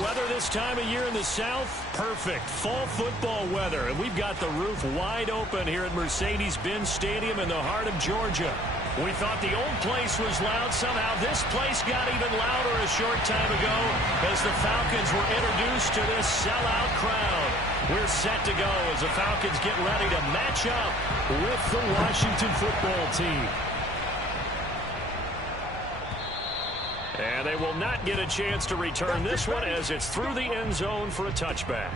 weather this time of year in the South? Perfect. Fall football weather. And we've got the roof wide open here at Mercedes-Benz Stadium in the heart of Georgia. We thought the old place was loud. Somehow this place got even louder a short time ago as the Falcons were introduced to this sellout crowd. We're set to go as the Falcons get ready to match up with the Washington football team. And they will not get a chance to return this one as it's through the end zone for a touchback.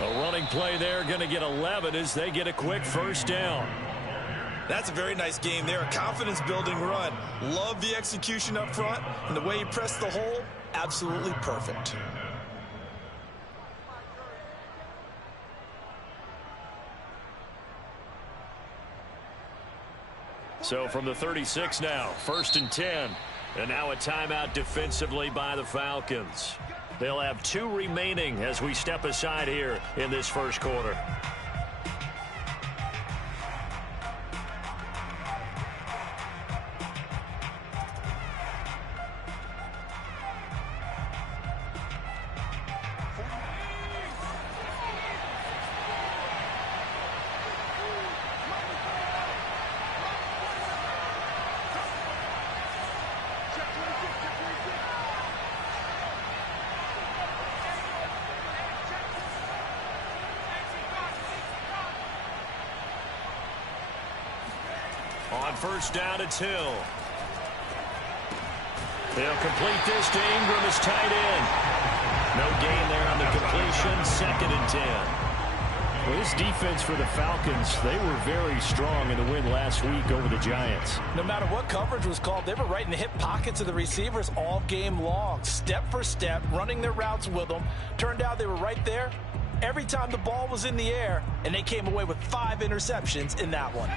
A running play there, going to get 11 as they get a quick first down. That's a very nice game there. A confidence-building run. Love the execution up front, and the way he pressed the hole, absolutely perfect. So from the 36 now, 1st and 10. And now a timeout defensively by the Falcons. They'll have 2 remaining as we step aside here in this first quarter. On first down, it's Hill. They'll complete this to Ingram as tight end. No gain there on the completion. 2nd and 10. Well, this defense for the Falcons, they were very strong in the win last week over the Giants. No matter what coverage was called, they were right in the hip pockets of the receivers all game long. Step for step, running their routes with them. Turned out they were right there every time the ball was in the air, and they came away with 5 interceptions in that one.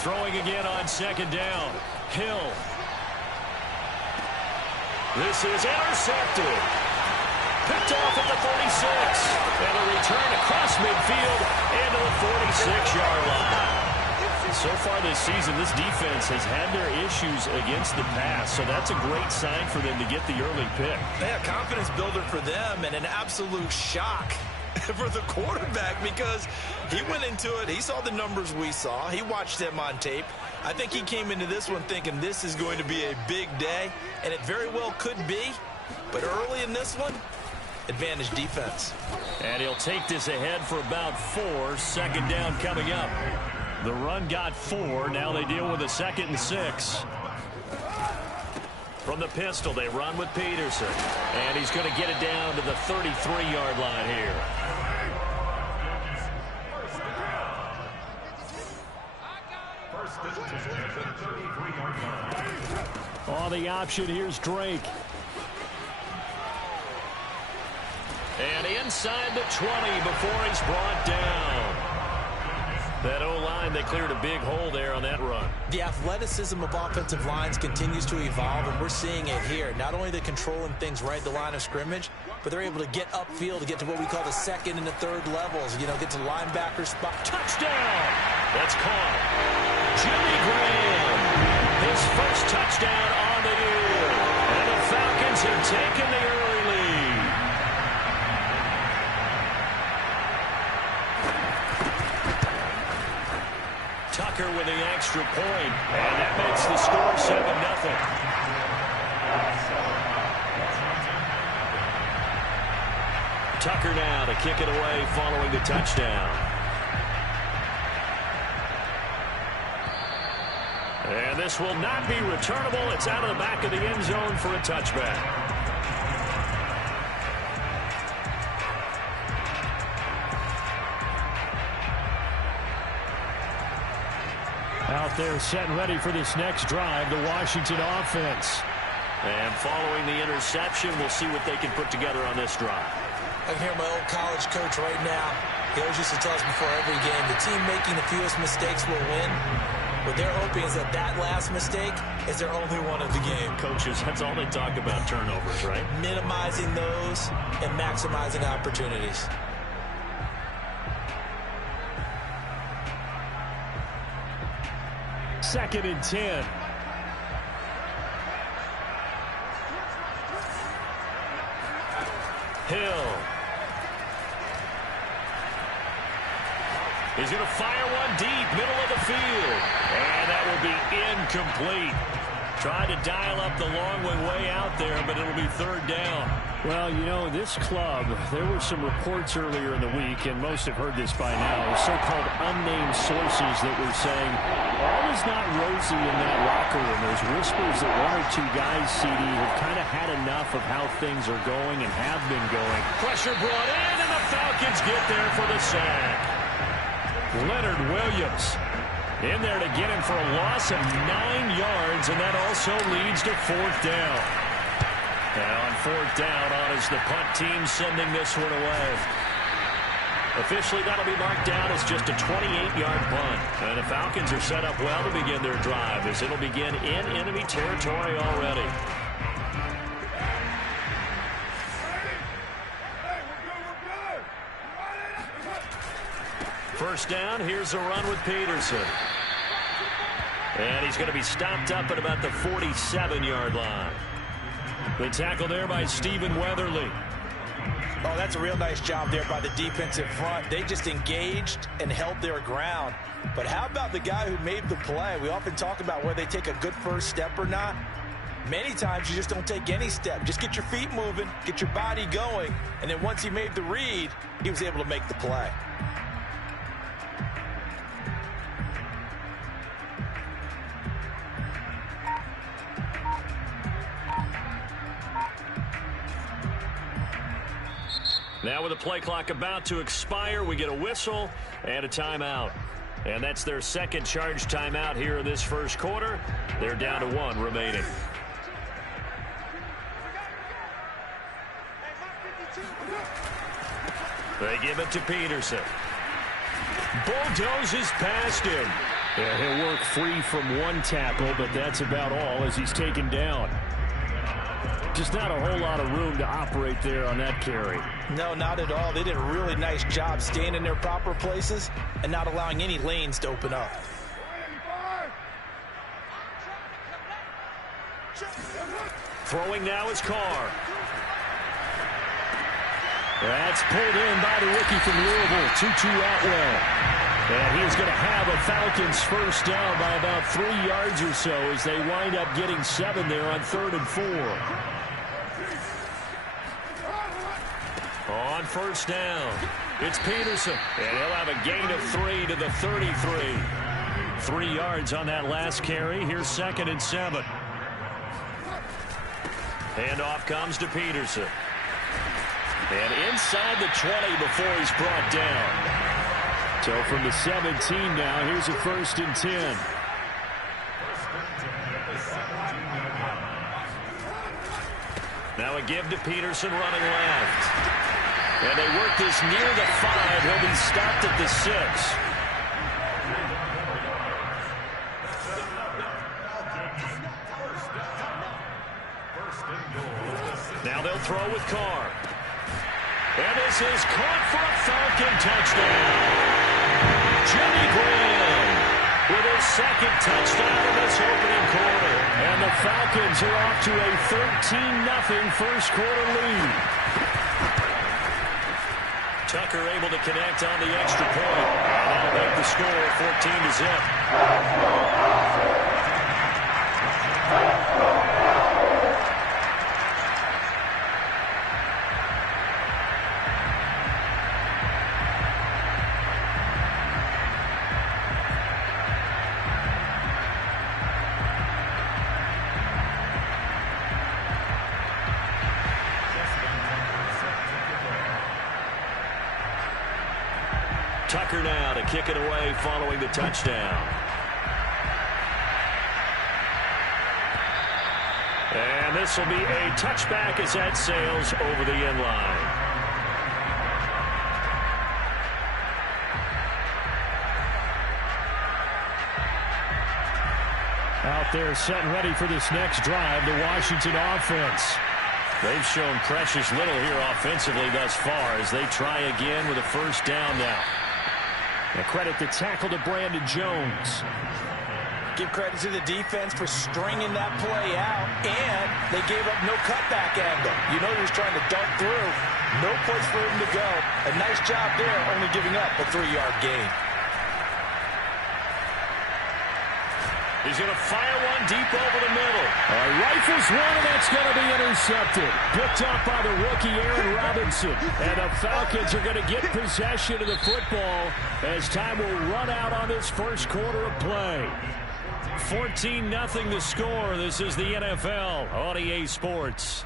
Throwing again on 2nd down. Hill. This is intercepted. Picked off at the 46. And a return across midfield into the 46-yard line. So far this season, this defense has had their issues against the pass. So that's a great sign for them to get the early pick. Yeah, confidence builder for them and an absolute shock for the quarterback because he went into it. He saw the numbers we saw. He watched them on tape. I think he came into this one thinking this is going to be a big day, and it very well could be. But early in this one, advantage defense. And he'll take this ahead for about 4. 2nd down coming up. The run got 4. Now they deal with a 2nd and 6. From the pistol, they run with Peterson. And he's going to get it down to the 33-yard line here. Oh, the option, here's Drake. And inside the 20 before he's brought down. That O-line, they cleared a big hole there on that run. The athleticism of offensive lines continues to evolve, and we're seeing it here. Not only they're controlling things right at the line of scrimmage, but they're able to get upfield to get to what we call the 2nd and the 3rd levels. You know, get to linebacker spot. Touchdown! That's caught. Jimmy Graham. His first touchdown on the year. And the Falcons have taken the early lead. Tucker with the extra point, and that makes the score 7-0. Tucker now to kick it away following the touchdown. And this will not be returnable. It's out of the back of the end zone for a touchback. Out there setting ready for this next drive, the Washington offense. And following the interception, we'll see what they can put together on this drive. I can hear my old college coach right now. He always used to tell us before every game, the team making the fewest mistakes will win. What they're hoping is that that last mistake is their only one of the game. Coaches, that's all they talk about, turnovers, right? Minimizing those and maximizing opportunities. Second and 10. Hill. He's going to fire one deep, middle of the field. And that will be incomplete. Tried to dial up the long way out there, but it'll be third down. Well, you know, this club, there were some reports earlier in the week, and most have heard this by now, so-called unnamed sources that were saying, all is not rosy in that locker room. There's whispers that one or two guys, CD, have kind of had enough of how things are going and have been going. Pressure brought in, and the Falcons get there for the sack. Leonard Williams in there to get him for a loss of 9 yards, and that also leads to fourth down. And on fourth down, on is the punt team sending this one away. Officially, that'll be marked down as just a 28-yard punt. And the Falcons are set up well to begin their drive, as it'll begin in enemy territory already. First down, here's a run with Peterson. And he's going to be stopped up at about the 47-yard line. The tackle there by Stephen Weatherly. Oh, that's a real nice job there by the defensive front. They just engaged and held their ground. But how about the guy who made the play? We often talk about whether they take a good first step or not. Many times you just don't take any step. Just get your feet moving, get your body going, and then once he made the read, he was able to make the play. Now with the play clock about to expire, we get a whistle and a timeout. And that's their second charge timeout here in this first quarter. They're down to 1 remaining. They give it to Peterson. Bulldozes past him. Yeah, he'll work free from one tackle, but that's about all as he's taken down. Just not a whole lot of room to operate there on that carry. No, not at all. They did a really nice job staying in their proper places and not allowing any lanes to open up. Throwing now is Carr. That's pulled in by the rookie from Louisville, Tutu Atwell. And he's going to have a Falcons first down by about 3 yards or so as they wind up getting 7 there on 3rd and 4. On first down, it's Peterson, and he'll have a gain of 3 to the 33. 3 yards on that last carry. Here's 2nd and 7. Handoff comes to Peterson. And inside the 20 before he's brought down. So from the 17 now, here's a 1st and 10. Now a give to Peterson running left. And they work this near the 5. He'll be stopped at the 6. Now they'll throw with Carr. And this is caught for a Falcon touchdown. Jimmy Graham with his 2nd touchdown of this opening quarter. And the Falcons are off to a 13-0 first quarter lead. Tucker able to connect on the extra point. And that'll make the score 14-0. Tucker now to kick it away following the touchdown. And this will be a touchback as that sails over the end line. Out there set and ready for this next drive, the Washington offense. They've shown precious little here offensively thus far as they try again with a first down now. And credit the tackle to Brandon Jones. Give credit to the defense for stringing that play out, and they gave up no cutback angle. You know he was trying to dunk through. No place for him to go. A nice job there, only giving up a 3-yard gain. He's going to fire one deep over the middle. Rifles one, and that's going to be intercepted. Picked up by the rookie Aaron Robinson. And the Falcons are going to get possession of the football as time will run out on this first quarter of play. 14-0 the score. This is the NFL on EA Sports.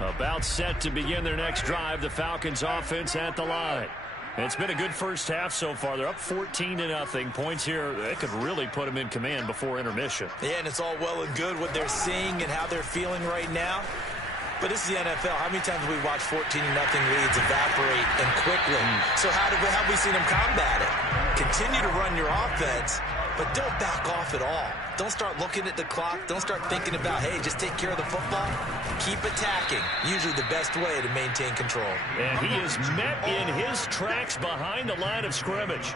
About set to begin their next drive, the Falcons offense at the line. It's been a good first half so far. They're up 14-0. Points here, they could really put them in command before intermission. Yeah, and it's all well and good what they're seeing and how they're feeling right now. But this is the NFL. How many times have we watched 14-0 leads evaporate and quickly? So how have we seen them combat it? Continue to run your offense, but don't back off at all. Don't start looking at the clock. Don't start thinking about, hey, just take care of the football. Keep attacking. Usually the best way to maintain control. And he is met in his tracks behind the line of scrimmage.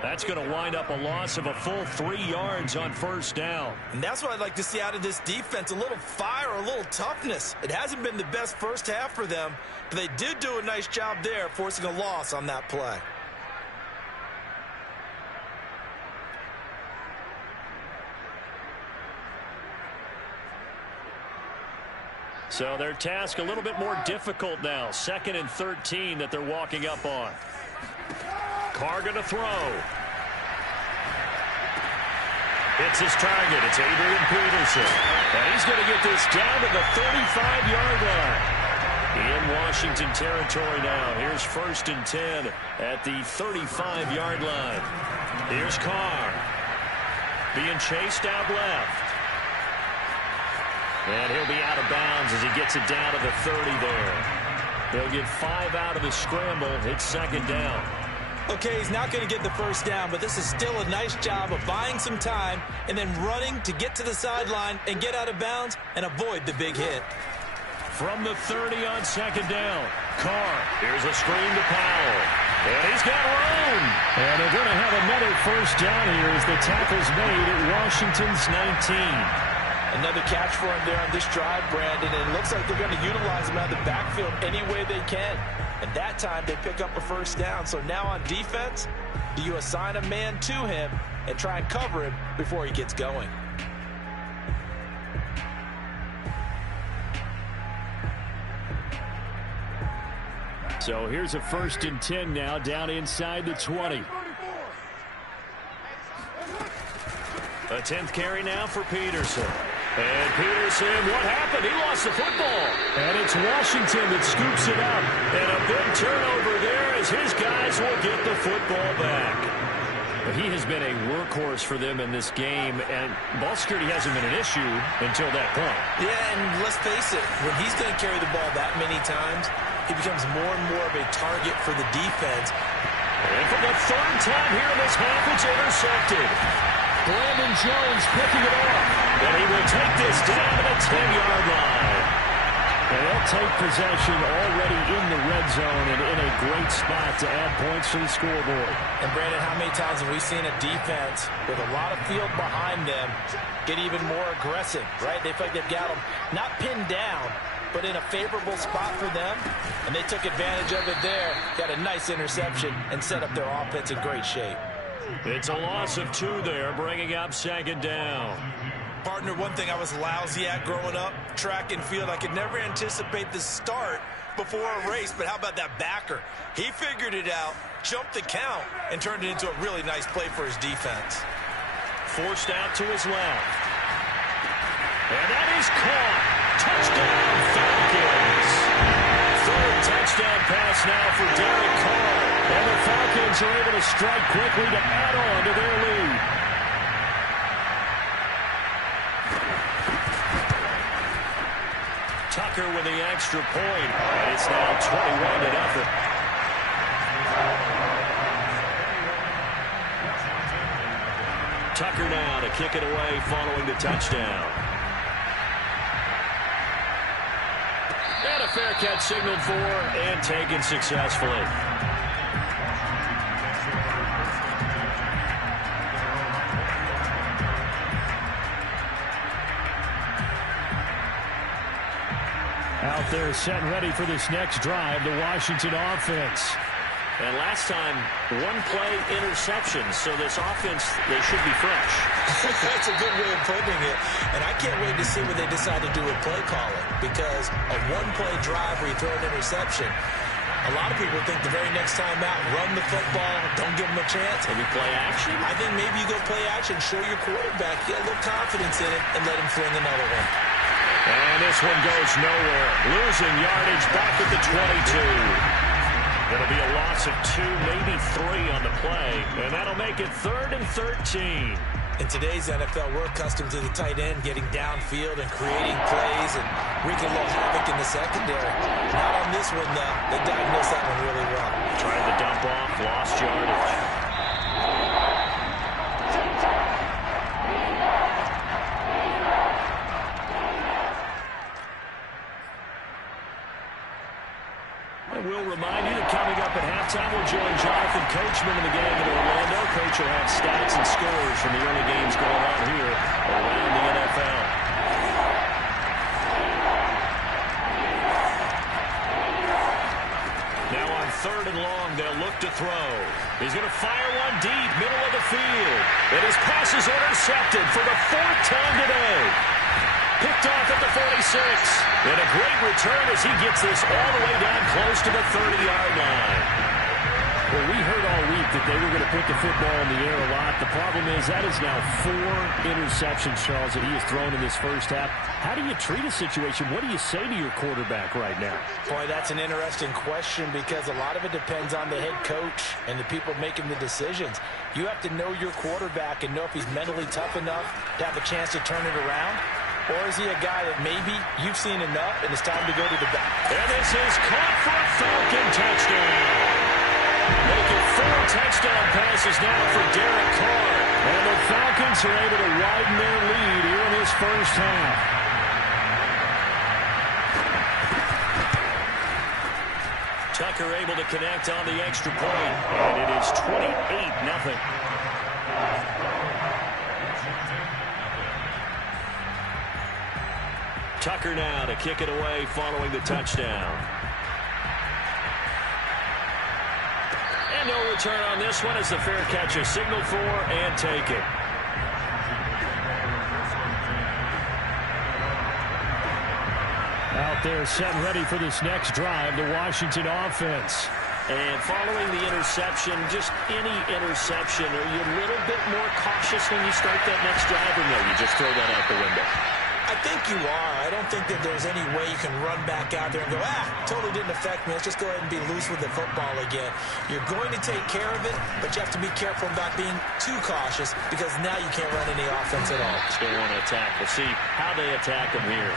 That's going to wind up a loss of a full 3 yards on first down. And that's what I'd like to see out of this defense, a little fire, a little toughness. It hasn't been the best first half for them, but they did do a nice job there forcing a loss on that play. So their task a little bit more difficult now. 2nd and 13 that they're walking up on. Carr going to throw. It's his target. It's Adrian Peterson. And he's going to get this down to the 35-yard line. In Washington territory now. Here's 1st and 10 at the 35-yard line. Here's Carr. Being chased out left. And he'll be out of bounds as he gets it down to the 30 there. They'll get 5 out of the scramble. It's 2nd down. Okay, he's not going to get the first down, but this is still a nice job of buying some time and then running to get to the sideline and get out of bounds and avoid the big hit. From the 30 on 2nd down. Carr. Here's a screen to Powell. And he's got room. And they're going to have another first down here as the tackle's made at Washington's 19. Another catch for him there on this drive, Brandon, and it looks like they're going to utilize him out of the backfield any way they can. And that time they pick up a first down. So now on defense, do you assign a man to him and try and cover him before he gets going? So here's a 1st and 10 now down inside the 20. A 10th carry now for Peterson. And Peterson, what happened? He lost the football. And it's Washington that scoops it up. And a big turnover there as his guys will get the football back. But he has been a workhorse for them in this game, and ball security hasn't been an issue until that point. Yeah, and let's face it, when he's going to carry the ball that many times, he becomes more and more of a target for the defense. And for the 3rd time here in this half, it's intercepted. Brandon Jones picking it off. And he will take this down to the 10-yard line. And they'll take possession already in the red zone and in a great spot to add points to the scoreboard. And, Brandon, how many times have we seen a defense with a lot of field behind them get even more aggressive, right? They feel like they've got them not pinned down, but in a favorable spot for them, and they took advantage of it there, got a nice interception, and set up their offense in great shape. It's a loss of 2 there, bringing up 2nd down. Partner, one thing I was lousy at growing up, track and field, I could never anticipate the start before a race, but how about that backer? He figured it out, jumped the count, and turned it into a really nice play for his defense. Forced out to his left. And that is caught. Touchdown, Falcons. touchdown pass now for Derek Carr. And the Falcons are able to strike quickly to add on to their lead. Tucker with the extra point. And it's now 21-0. Tucker now to kick it away following the touchdown. And a fair catch signaled for and taken successfully. Out there set and ready for this next drive, the Washington offense. And last time, one-play interception, so this offense, they should be fresh. That's a good way of putting it. And I can't wait to see what they decide to do with play calling, because a one-play drive where you throw an interception, a lot of people think the very next time out, run the football, don't give them a chance. Maybe play action? I think maybe you go play action, show your quarterback, get a little confidence in it, and let him fling another one. And this one goes nowhere. Losing yardage back at the 22. It'll be a loss of 2, maybe 3 on the play, and that'll make it 3rd and 13. In today's NFL, we're accustomed to the tight end getting downfield and creating plays and wreaking a little havoc in the secondary. Not on this one, though. They diagnosed that one really well. Tried to dump off, lost yardage. We'll remind you that coming up at halftime, we'll join Jonathan Coachman in the game in Orlando. Coach will have stats and scores from the early games going on here around the NFL. Now on 3rd and long, they'll look to throw. He's going to fire one deep, middle of the field. And his pass is intercepted for the 4th time today. Picked off at the 46. And a great return as he gets this all the way down close to the 30-yard line. Well, we heard all week that they were going to put the football in the air a lot. The problem is that is now 4 interceptions, Charles, that he has thrown in this first half. How do you treat a situation? What do you say to your quarterback right now? Boy, that's an interesting question because a lot of it depends on the head coach and the people making the decisions. You have to know your quarterback and know if he's mentally tough enough to have a chance to turn it around. Or is he a guy that maybe you've seen enough and it's time to go to the back? And this is caught for a Falcon touchdown. Making 4 touchdown passes now for Derek Carr. And the Falcons are able to widen their lead here in this first half. Tucker able to connect on the extra point. And it is 28-0. Tucker now to kick it away following the touchdown. And no return on this one as the fair catch is signaled for and taken. Out there set and ready for this next drive, the Washington offense. And following the interception, just any interception, are you a little bit more cautious when you start that next drive, or no, you just throw that out the window? I think you are. I don't think that there's any way you can run back out there and go, totally didn't affect me. Let's just go ahead and be loose with the football again. You're going to take care of it, but you have to be careful about being too cautious because now you can't run any offense at all. Still want to attack. We'll see how they attack them here.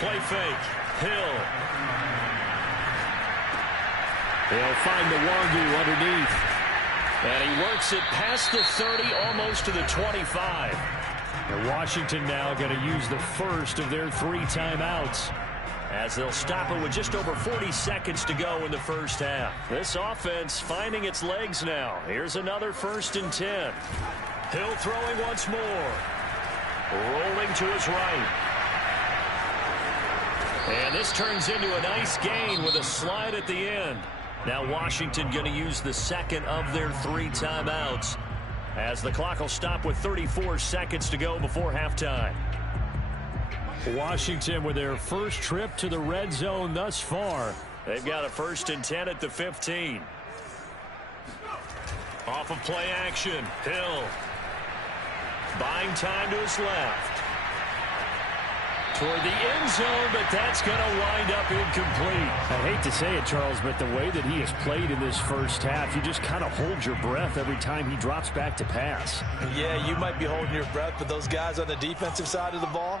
Play fake. Hill. They'll find the Wagyu underneath. And he works it past the 30, almost to the 25. And Washington now going to use the first of their 3 timeouts, as they'll stop it with just over 40 seconds to go in the first half. This offense finding its legs now. Here's another 1st and 10. Hill throwing once more. Rolling to his right. And this turns into a nice gain with a slide at the end. Now Washington going to use the 2nd of their 3 timeouts as the clock will stop with 34 seconds to go before halftime. Washington with their first trip to the red zone thus far. They've got a 1st and 10 at the 15. Off of play action, Hill. Buying time to his left. Toward the end zone, but that's going to wind up incomplete. I hate to say it, Charles, but the way that he has played in this first half, you just kind of hold your breath every time he drops back to pass. Yeah, you might be holding your breath, but those guys on the defensive side of the ball,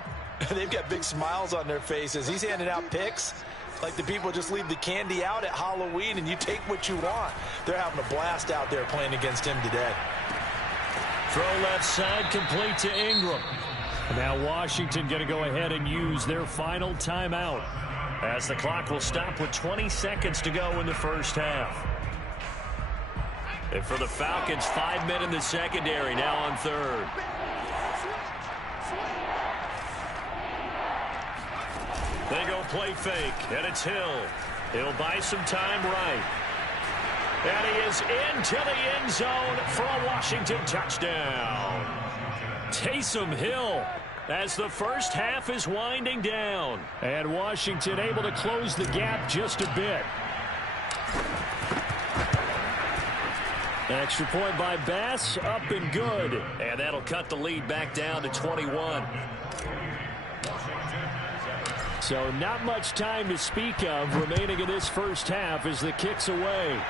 they've got big smiles on their faces. He's handing out picks like the people just leave the candy out at Halloween and you take what you want. They're having a blast out there playing against him today. Throw left side, complete to Ingram. Now Washington going to go ahead and use their final timeout, as the clock will stop with 20 seconds to go in the first half. And for the Falcons, 5 men in the secondary now on third. They go play fake, and it's Hill. He'll buy some time right. And he is into the end zone for a Washington touchdown. Taysom Hill, as the first half is winding down. And Washington able to close the gap just a bit. An extra point by Bass, up and good. And that'll cut the lead back down to 21. So not much time to speak of remaining in this first half as the kick's away.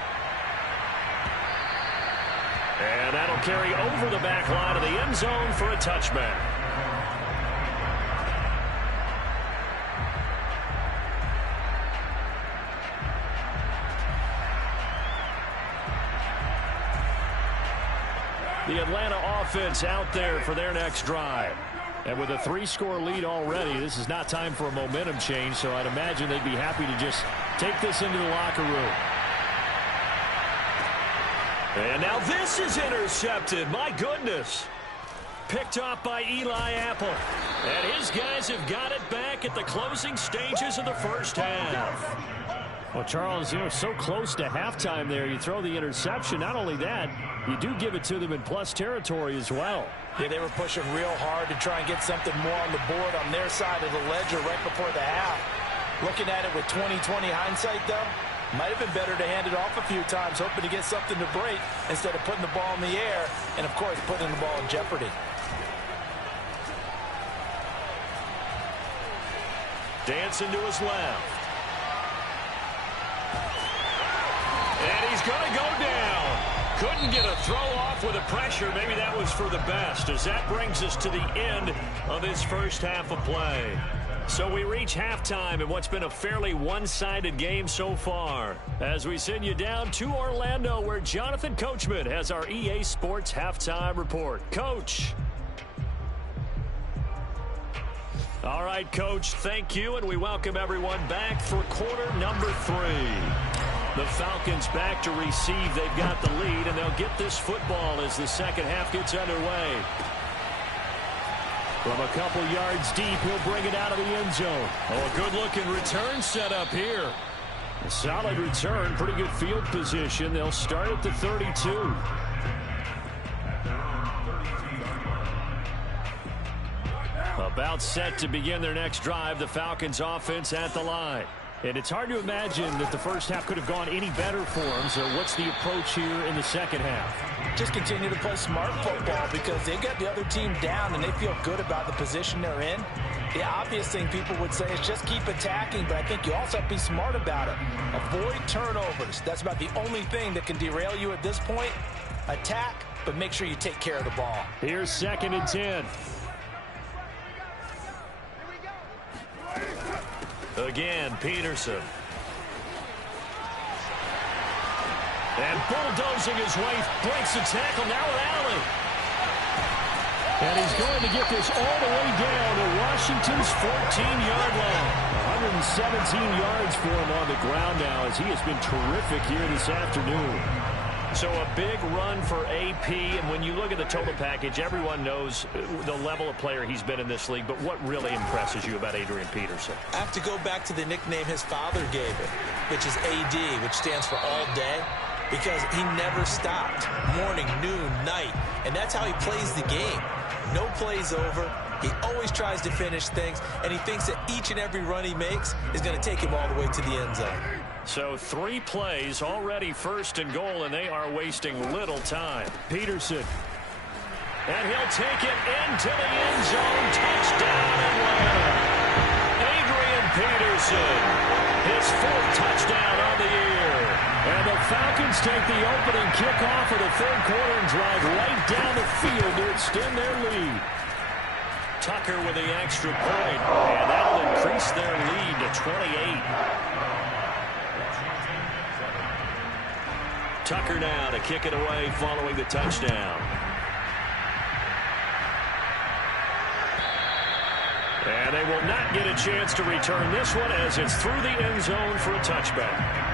And that'll carry over the back line of the end zone for a touchback. The Atlanta offense out there for their next drive. And with a 3-score lead already, this is not time for a momentum change, so I'd imagine they'd be happy to just take this into the locker room. And now this is intercepted. My goodness. Picked off by Eli Apple. And his guys have got it back at the closing stages of the first half. Well, Charles, so close to halftime there. You throw the interception. Not only that, you do give it to them in plus territory as well. Yeah, they were pushing real hard to try and get something more on the board on their side of the ledger right before the half. Looking at it with 20/20 hindsight, though, might have been better to hand it off a few times, hoping to get something to break instead of putting the ball in the air and, of course, putting the ball in jeopardy. Dancing to his left. And he's going to go down. Couldn't get a throw off with the pressure. Maybe that was for the best, as that brings us to the end of this first half of play. So we reach halftime in what's been a fairly one-sided game so far, as we send you down to Orlando, where Jonathan Coachman has our EA Sports halftime report. Coach. All right, Coach, thank you, and we welcome everyone back for quarter number 3. The Falcons back to receive. They've got the lead, and they'll get this football as the second half gets underway. From a couple yards deep, he'll bring it out of the end zone. Oh, a good-looking return set up here. A solid return, pretty good field position. They'll start at the 32. About set to begin their next drive, the Falcons offense at the line. And it's hard to imagine that the first half could have gone any better for them. So what's the approach here in the second half? Just continue to play smart football because they got the other team down and they feel good about the position they're in. The obvious thing people would say is just keep attacking, but I think you also have to be smart about it. Avoid turnovers. That's about the only thing that can derail you at this point. Attack, but make sure you take care of the ball. Here's 2nd and 10. Again, Peterson. And bulldozing his way, breaks the tackle, now with Allen. And he's going to get this all the way down to Washington's 14-yard line. 117 yards for him on the ground now, as he has been terrific here this afternoon. So a big run for AP, and when you look at the total package, everyone knows the level of player he's been in this league, but what really impresses you about Adrian Peterson? I have to go back to the nickname his father gave him, which is AD, which stands for all day, because he never stopped. Morning, noon, night, and that's how he plays the game. No plays over. He always tries to finish things, and he thinks that each and every run he makes is going to take him all the way to the end zone. So 3 plays, already 1st and goal, and they are wasting little time. Peterson. And he'll take it into the end zone. Touchdown, Atlanta. Adrian Peterson, his 4th touchdown on the year. And the Falcons take the opening kickoff of the 3rd quarter and drive right down the field to extend their lead. Tucker with the extra point, and that'll increase their lead to 28. Tucker now to kick it away following the touchdown. And they will not get a chance to return this one as it's through the end zone for a touchback.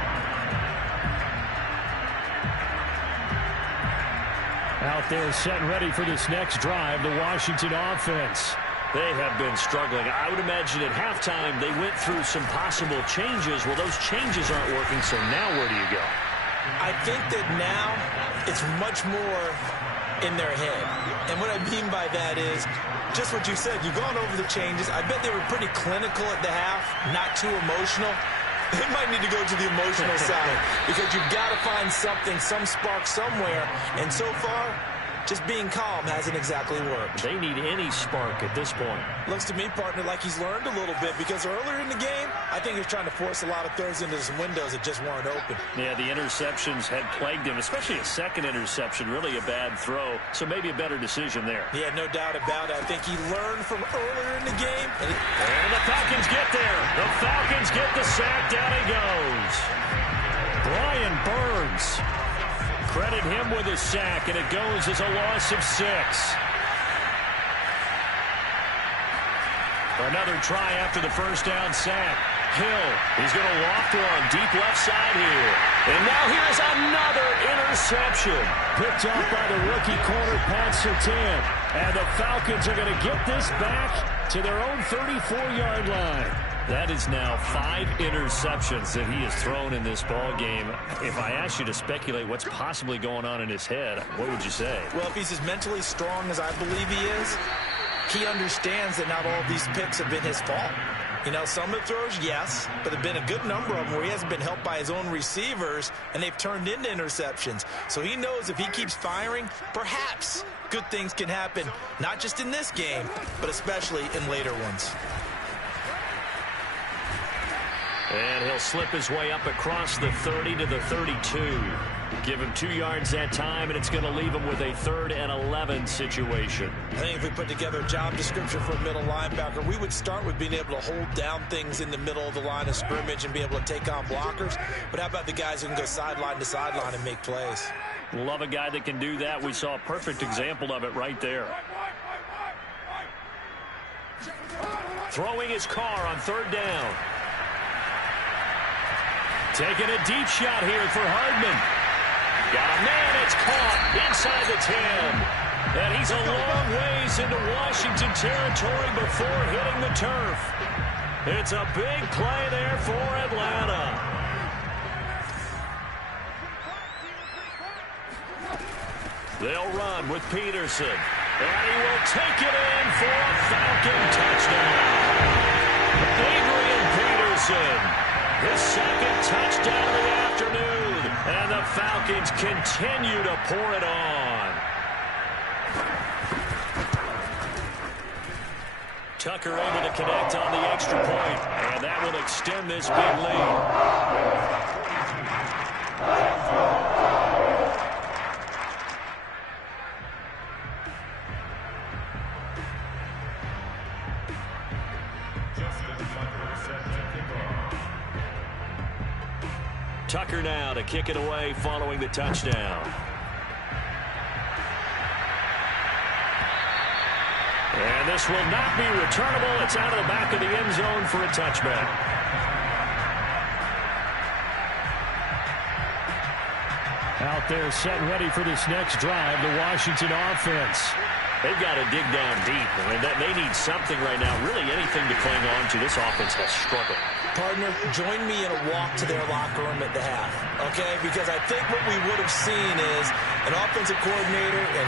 Out there set and ready for this next drive, the Washington offense. They have been struggling. I would imagine at halftime they went through some possible changes. Well, those changes aren't working, so now where do you go? I think that now it's much more in their head. And what I mean by that is just what you said. You've gone over the changes. I bet they were pretty clinical at the half, not too emotional. They might need to go to the emotional side because you've got to find something, some spark somewhere. And so far, just being calm hasn't exactly worked. They need any spark at this point. Looks to me, partner, like he's learned a little bit because earlier in the game, I think he was trying to force a lot of throws into some windows that just weren't open. Yeah, the interceptions had plagued him, especially a second interception, really a bad throw. So maybe a better decision there. Yeah, no doubt about it. I think he learned from earlier in the game. And the Falcons get there. The Falcons get the sack. Down he goes. Brian Burns. Credit him with a sack, and it goes as a loss of 6. Another try after the first down sack. Hill, he's going to loft one deep left side here. And now here's another interception. Picked up by the rookie corner, Pat Surtain. And the Falcons are going to get this back to their own 34-yard line. That is now 5 interceptions that he has thrown in this ball game. If I asked you to speculate what's possibly going on in his head, what would you say? Well, if he's as mentally strong as I believe he is, he understands that not all of these picks have been his fault. You know, some of the throws, yes, but there have been a good number of them where he hasn't been helped by his own receivers, and they've turned into interceptions. So he knows if he keeps firing, perhaps good things can happen, not just in this game, but especially in later ones. And he'll slip his way up across the 30 to the 32. Give him 2 yards that time, and it's going to leave him with a 3rd and 11 situation. I think if we put together a job description for a middle linebacker, we would start with being able to hold down things in the middle of the line of scrimmage and be able to take on blockers. But how about the guys who can go sideline to sideline and make plays? Love a guy that can do that. We saw a perfect example of it right there. Throwing his car on 3rd down. Taking a deep shot here for Hardman. Got a man, it's caught inside the 10. And he's a long ways into Washington territory before hitting the turf. It's a big play there for Atlanta. They'll run with Peterson. And he will take it in for a Falcon touchdown. Adrian Peterson. His 2nd touchdown of the afternoon. And the Falcons continue to pour it on. Tucker able to connect on the extra point. And that will extend this big lead. Tucker now to kick it away following the touchdown. And this will not be returnable. It's out of the back of the end zone for a touchback. Out there set and ready for this next drive, the Washington offense. They've got to dig down deep. I mean, they need something right now, really anything to cling on to. This offense has struggled. Partner, join me in a walk to their locker room at the half, okay? Because I think what we would have seen is an offensive coordinator and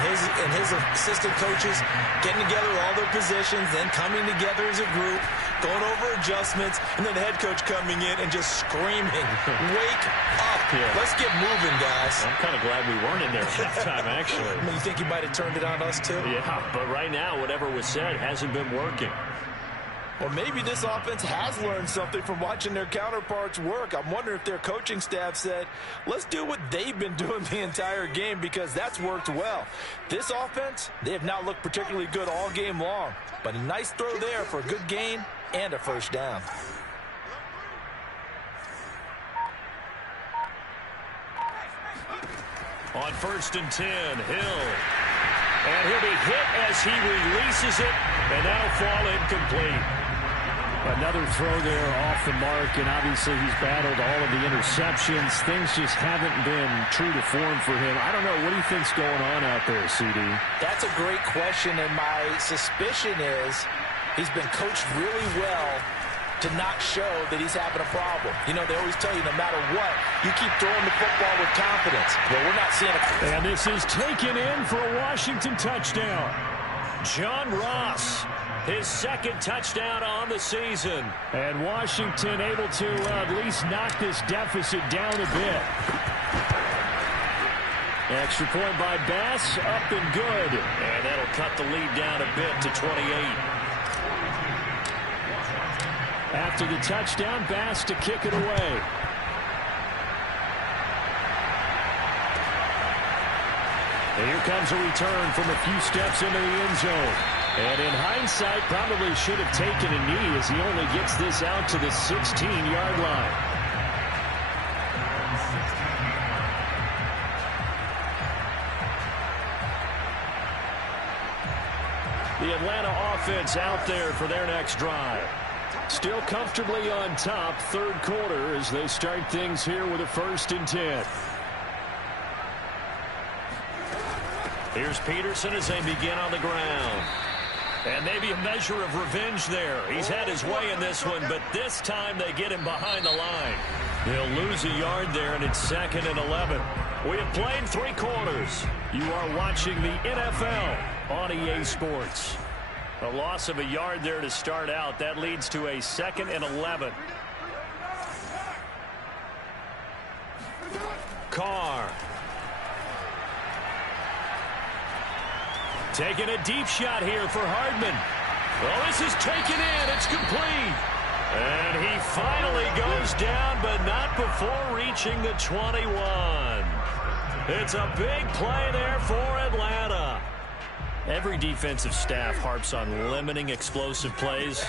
his assistant coaches getting together all their positions, then coming together as a group, going over adjustments, and then the head coach coming in and just screaming, wake up. Yeah. Let's get moving, guys. I'm kind of glad we weren't in there at halftime, actually. I mean, you think he might have turned it on us, too? Yeah, but right now, whatever was said hasn't been working. Or maybe this offense has learned something from watching their counterparts work. I'm wondering if their coaching staff said, let's do what they've been doing the entire game, because that's worked well. This offense, they have not looked particularly good all game long. But a nice throw there for a good gain and a first down. On 1st and 10, Hill. And he'll be hit as he releases it, and that'll fall incomplete. Another throw there off the mark, and obviously he's battled all of the interceptions. Things just haven't been true to form for him. I don't know. What do you think's going on out there, CD? That's a great question, and my suspicion is he's been coached really well to not show that he's having a problem. You know, they always tell you no matter what, you keep throwing the football with confidence. Well, we're not seeing it. And this is taken in for a Washington touchdown. John Ross, his second touchdown on the season. And Washington able to at least knock this deficit down a bit. Extra point by Bass, up and good. And that'll cut the lead down a bit to 28. After the touchdown, Bass to kick it away. Here comes a return from a few steps into the end zone. And in hindsight, probably should have taken a knee as he only gets this out to the 16-yard line. The Atlanta offense out there for their next drive. Still comfortably on top, third quarter, as they start things here with a 1st and 10. Here's Peterson as they begin on the ground. And maybe a measure of revenge there. He's had his way in this one, but this time they get him behind the line. They'll lose a yard there, and it's 2nd and 11. We have played 3 quarters. You are watching the NFL on EA Sports. A loss of a yard there to start out. That leads to a 2nd and 11. Carr. Taking a deep shot here for Hardman. Well, this is taken in. It's complete. And he finally goes down, but not before reaching the 21. It's a big play there for Atlanta. Every defensive staff harps on limiting explosive plays.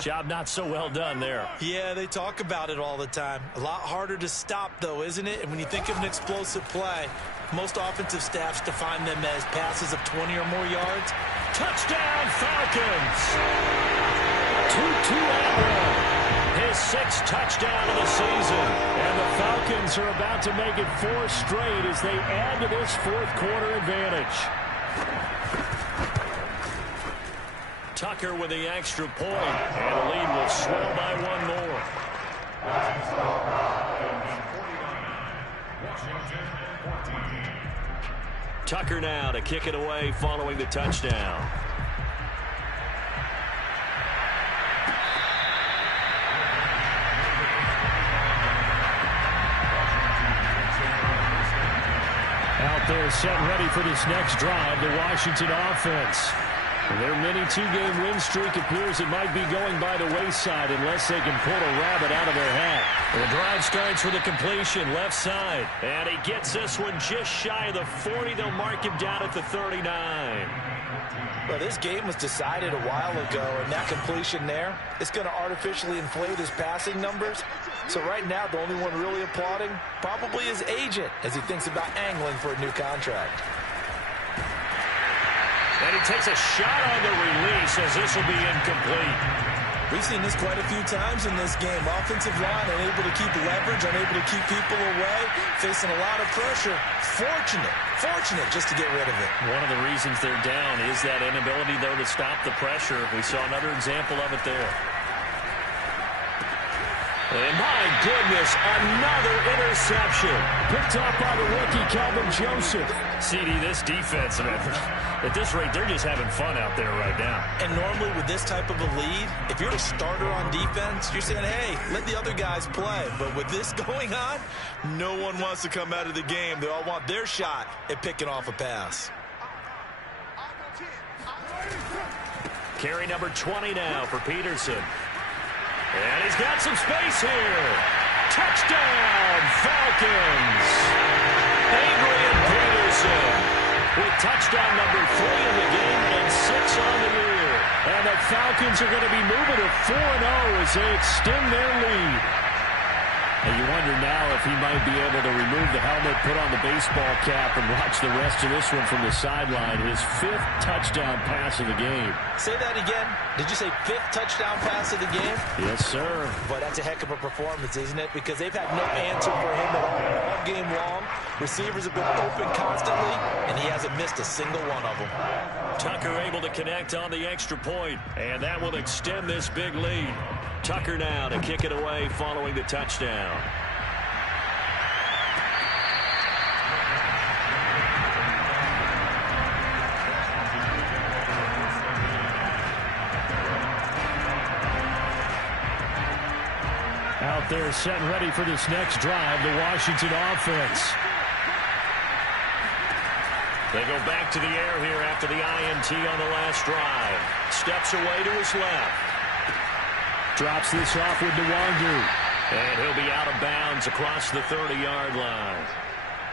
Job not so well done there. Yeah, they talk about it all the time. A lot harder to stop, though, isn't it? And when you think of an explosive play, most offensive staffs define them as passes of 20 or more yards. Touchdown, Falcons! Tutu Atwell, his 6th touchdown of the season. And the Falcons are about to make it 4 straight as they add to this 4th quarter advantage. Tucker with the extra point, and the lead will swell by 1 more. Tucker now to kick it away following the touchdown. Out there set and ready for this next drive, the Washington offense. Their mini 2-game win streak appears it might be going by the wayside unless they can pull a rabbit out of their hat. The drive starts with a completion left side. And he gets this one just shy of the 40. They'll mark him down at the 39. Well, this game was decided a while ago, and that completion there, it's going to artificially inflate his passing numbers. So right now, the only one really applauding probably his agent as he thinks about angling for a new contract. And he takes a shot on the release as this will be incomplete. We've seen this quite a few times in this game. Offensive line unable to keep leverage, unable to keep people away, facing a lot of pressure. Fortunate just to get rid of it. One of the reasons they're down is that inability, though, to stop the pressure. We saw another example of it there. And my goodness, another interception. Picked off by the rookie, Calvin Joseph. CD, this defense, man, at this rate, they're just having fun out there right now. And normally with this type of a lead, if you're a starter on defense, you're saying, hey, let the other guys play. But with this going on, no one wants to come out of the game. They all want their shot at picking off a pass. Carry number 20 now for Peterson. And he's got some space here. Touchdown, Falcons. Adrian Peterson with touchdown number 3 in the game and 6 on the year. And the Falcons are going to be moving to 4-0 as they extend their lead. And you wonder now if he might be able to remove the helmet, put on the baseball cap, and watch the rest of this one from the sideline. His 5th touchdown pass of the game. Say that again. Did you say 5th touchdown pass of the game? Yes, sir. But that's a heck of a performance, isn't it? Because they've had no answer for him at all game long. Receivers have been open constantly, and he hasn't missed a single one of them. Tucker able to connect on the extra point, and that will extend this big lead. Tucker now to kick it away following the touchdown. Out there set and ready for this next drive, the Washington offense. They go back to the air here after the INT on the last drive. Steps away to his left. Drops this off with Nwangu. And he'll be out of bounds across the 30-yard line.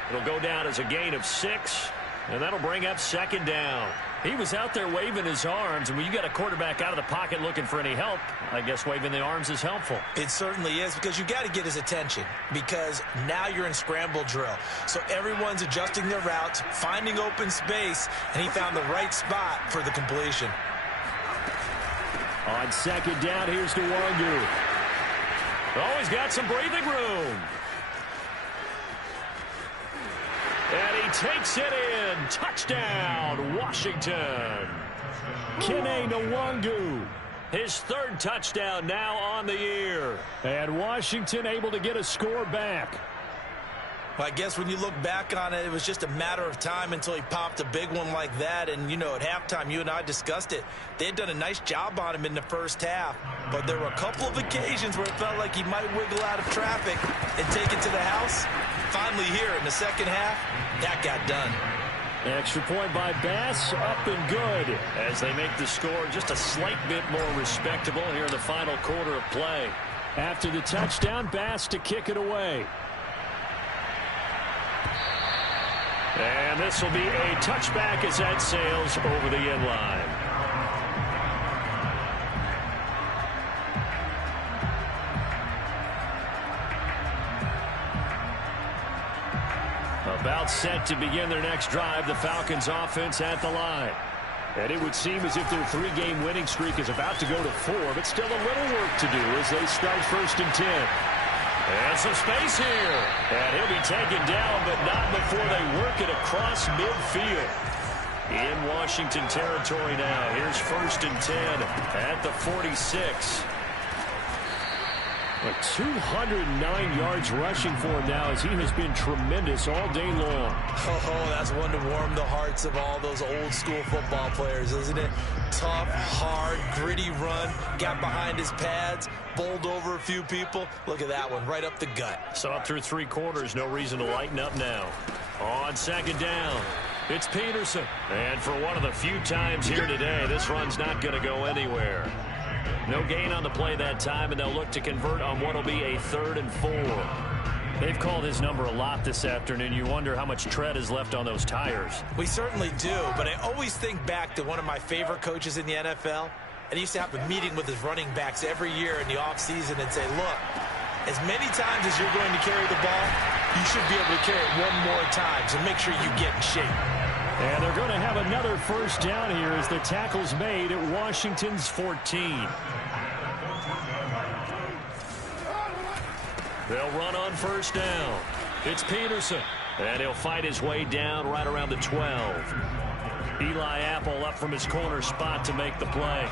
It'll go down as a gain of 6, and that'll bring up 2nd down. He was out there waving his arms, and when you got a quarterback out of the pocket looking for any help, I guess waving the arms is helpful. It certainly is, because you got to get his attention, because now you're in scramble drill. So everyone's adjusting their routes, finding open space, and he found the right spot for the completion. On 2nd down, here's Nwangu. Oh, he's got some breathing room. And he takes it in. Touchdown, Washington. Kene Nwangu. His 3rd touchdown now on the year. And Washington able to get a score back. Well, I guess when you look back on it, it was just a matter of time until he popped a big one like that. And, you know, at halftime, you and I discussed it. They had done a nice job on him in the first half. But there were a couple of occasions where it felt like he might wiggle out of traffic and take it to the house. Finally here in the second half, that got done. Extra point by Bass, up and good. As they make the score just a slight bit more respectable here in the final quarter of play. After the touchdown, Bass to kick it away. And this will be a touchback as that sails over the end line. About set to begin their next drive, the Falcons offense at the line. And it would seem as if their 3-game winning streak is about to go to 4, but still a little work to do as they start 1st and 10. And some space here. And he'll be taken down, but not before they work it across midfield. In Washington territory now. Here's 1st and 10 at the 46. 209 yards rushing for him now as he has been tremendous all day long. Oh, that's one to warm the hearts of all those old school football players, isn't it? Tough, hard, gritty run, got behind his pads, bowled over a few people. Look at that one, right up the gut. So up through 3 quarters, no reason to lighten up now. On 2nd down, it's Peterson. And for one of the few times here today, this run's not going to go anywhere. No gain on the play that time, and they'll look to convert on what will be a 3rd and 4. They've called his number a lot this afternoon. You wonder how much tread is left on those tires. We certainly do, but I always think back to one of my favorite coaches in the NFL, and he used to have a meeting with his running backs every year in the offseason and say, look, as many times as you're going to carry the ball, you should be able to carry it one more time, so make sure you get in shape. And they're going to have another 1st down here as the tackle's made at Washington's 14. They'll run on 1st down. It's Peterson. And he'll fight his way down right around the 12. Eli Apple up from his corner spot to make the play.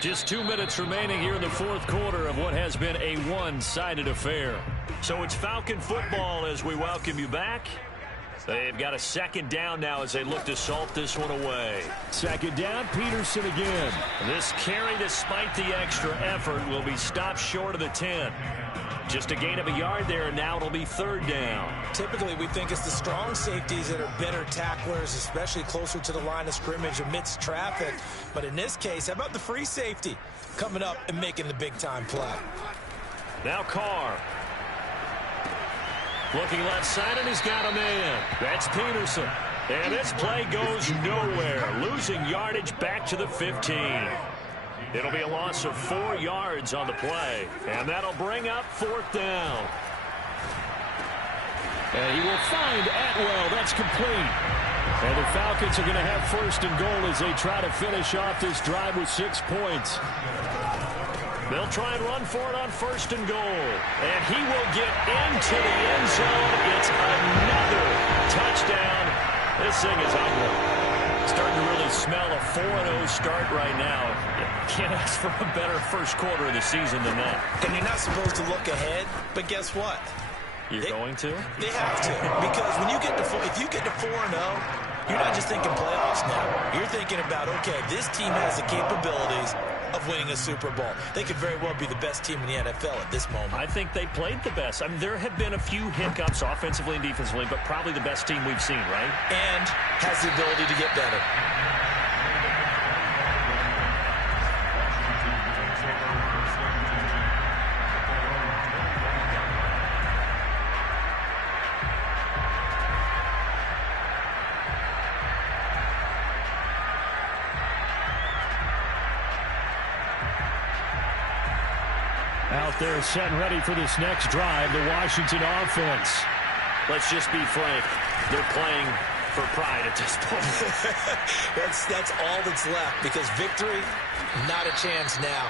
Just 2 minutes remaining here in the fourth quarter of what has been a one-sided affair. So it's Falcon football as we welcome you back. They've got a second down now as they look to salt this one away. Second down, Peterson again. This carry, despite the extra effort, will be stopped short of the 10. Just a gain of a yard there, and now it'll be third down. Typically, we think it's the strong safeties that are better tacklers, especially closer to the line of scrimmage amidst traffic. But in this case, how about the free safety coming up and making the big-time play? Now Carr. Looking left side, and he's got a man. That's Peterson. And this play goes nowhere. Losing yardage back to the 15. It'll be a loss of 4 yards on the play. And that'll bring up fourth down. And he will find Atwell. That's complete. And the Falcons are going to have first and goal as they try to finish off this drive with 6 points. They'll try and run for it on first and goal. And he will get into the end zone. It's another touchdown. This thing is ugly. Starting to really smell a 4-0 start right now. You can't ask for a better first quarter of the season than that. And you're not supposed to look ahead, but guess what? You're going to? They have to. Because when you get to if you get to 4-0, you're not just thinking playoffs now. You're thinking about, okay, this team has the capabilities of winning a Super Bowl. They could very well be the best team in the NFL at this moment. I think they played the best. I mean, there have been a few hiccups offensively and defensively, but probably the best team we've seen, right? And has the ability to get better. Out there set and ready for this next drive, the Washington offense. Let's just be frank. They're playing for pride at this point. That's all that's left because victory, not a chance now.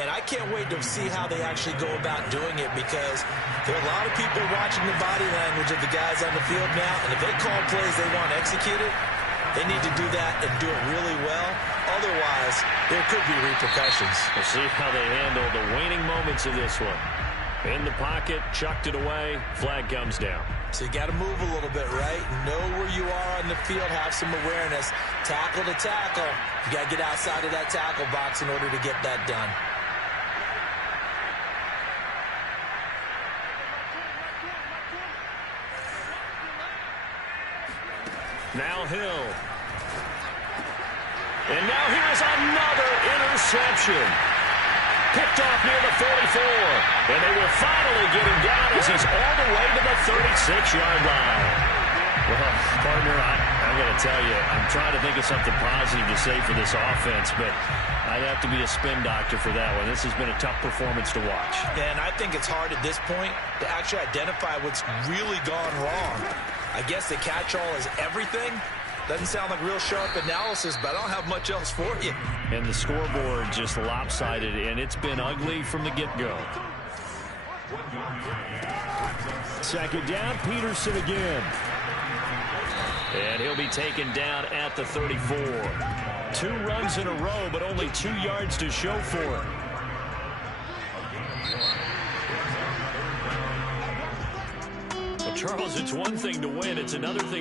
And I can't wait to see how they actually go about doing it because there are a lot of people watching the body language of the guys on the field now. And if they call plays they want executed, they need to do that and do it really well. Otherwise, there could be repercussions. We'll see how they handle the waning moments of this one. In the pocket, chucked it away, flag comes down. So you got to move a little bit, right? Know where you are on the field, have some awareness. Tackle to tackle. You got to get outside of that tackle box in order to get that done. Now Hill. And now here's another interception. Picked off near the 44. And they will finally get him down as he's all the way to the 36-yard line. Well, partner, I'm going to tell you, I'm trying to think of something positive to say for this offense, but I'd have to be a spin doctor for that one. This has been a tough performance to watch. And I think it's hard at this point to actually identify what's really gone wrong. I guess the catch-all is everything. Doesn't sound like real sharp analysis, but I don't have much else for you. And the scoreboard just lopsided, and it's been ugly from the get-go. Second down, Peterson again. And he'll be taken down at the 34. 2 runs in a row, but only 2 yards to show for it. Well, Charles, it's one thing to win. It's another thing